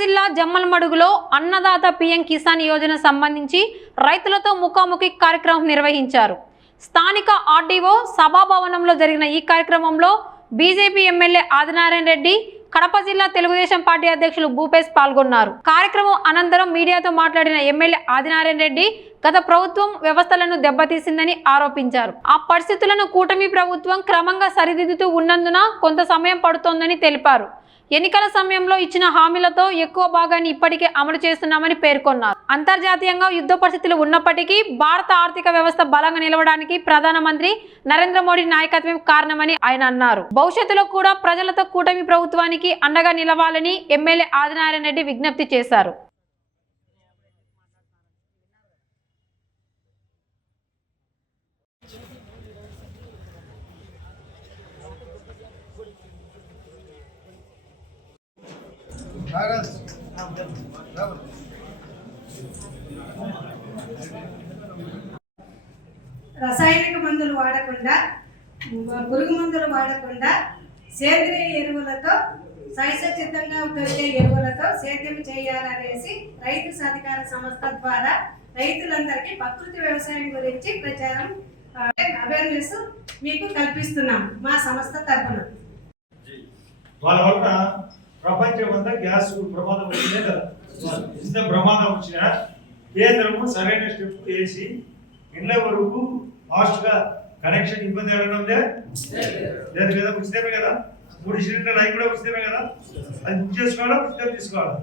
జిల్లా జమ్మలమడుగులో అన్నదాత పీఎం కిసాన్ యోజన సంబంధించి రైతులతో ముఖాముఖి కార్యక్రమం నిర్వహించారు. స్థానిక ఆర్డీఓ సభాభవనంలో జరిగిన ఈ కార్యక్రమంలో బీజేపీ ఎమ్మెల్యే ఆదినారాయణ రెడ్డి, కడప జిల్లా తెలుగుదేశం పార్టీ అధ్యక్షులు భూపేష్ పాల్గొన్నారు. కార్యక్రమం అనంతరం మీడియాతో మాట్లాడిన ఎమ్మెల్యే ఆదినారాయణ రెడ్డి గత ప్రభుత్వం వ్యవస్థలను దెబ్బతీసిందని ఆరోపించారు. ఆ పరిస్థితులను కూటమి ప్రభుత్వం క్రమంగా సరిదిద్దుతూ ఉన్నందున కొంత సమయం పడుతోందని తెలిపారు. ఎన్నికల సమయంలో ఇచ్చిన హామీలతో ఎక్కువ భాగాన్ని ఇప్పటికే అమలు చేస్తున్నామని పేర్కొన్నారు. అంతర్జాతీయంగా యుద్ధ పరిస్థితులు ఉన్నప్పటికీ భారత ఆర్థిక వ్యవస్థ బలంగా నిలవడానికి ప్రధానమంత్రి నరేంద్ర మోడీ నాయకత్వం కారణమని ఆయన అన్నారు. భవిష్యత్తులో కూడా ప్రజలతో కూటమి ప్రభుత్వానికి అండగా నిలవాలని ఎమ్మెల్యే ఆదినారాయణ రెడ్డి విజ్ఞప్తి చేశారు. రసాయనిక మందులు వాడకుండా, పురుగు మందులు వాడకుండా సేంద్రియ ఎరువులతో, సహజసిద్ధంగా దొరికే ఎరువులతో సేద్యం చేయాలనేసి రైతు సాధికార సంస్థ ద్వారా రైతులందరికీ ప్రకృతి వ్యవసాయం గురించి ప్రచారం, అవేర్నెస్ మీకు కల్పిస్తున్నాం మా సంస్థ తరఫున. ప్రపంచమంతా గ్యాస్ ప్రమాదం వచ్చిందే కదా, ఇంత ప్రమాదం వచ్చినా కేంద్రము సరైన స్టెప్ వేసి ఇళ్ళ వరకు ఫాస్ట్గా కనెక్షన్ ఇబ్బంది అడగడం లేదు కదా, ఉచితమే కదా. 3 సిలిండర్లు అవి కూడా ఉచితమే కదా, అది బుక్ చేసుకోవాలా, ఉచితం తీసుకోవాలా.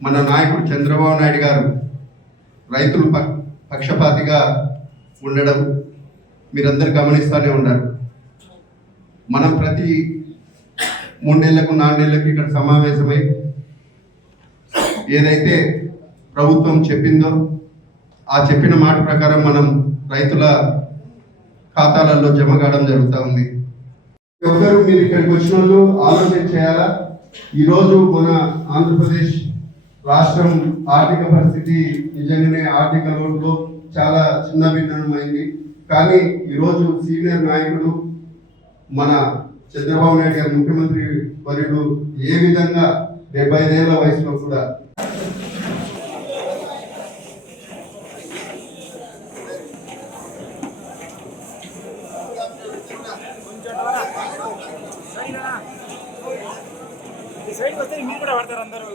మన నాయకుడు చంద్రబాబు నాయుడు గారు రైతులు పక్షపాతిగా ఉండడం మీరందరూ గమనిస్తూనే ఉన్నారు. మనం ప్రతి 3 నెలలకు 4 నెలలకు ఇక్కడ సమావేశమై ఏదైతే ప్రభుత్వం చెప్పిందో ఆ చెప్పిన మాట ప్రకారం మనం రైతుల ఖాతాలలో జమ కావడం జరుగుతూ ఉంది. ఒక్కరు మీరు ఇక్కడికి వచ్చిన వాళ్ళు ఆలోచన చేయాలా. ఈరోజు మన ఆంధ్రప్రదేశ్ రాష్ట్రం ఆర్థిక పరిస్థితి నిజంగానే ఆర్థిక లోటులో చాలా చిన్న భిన్నమైంది. కానీ ఈరోజు సీనియర్ నాయకుడు మన చంద్రబాబు నాయుడు గారు ముఖ్యమంత్రి వర్యుడు ఏ విధంగా 75 ఏళ్ల వయసులో కూడా సైడ్కి వస్తే మీరు కూడా పడతారు అందరూ.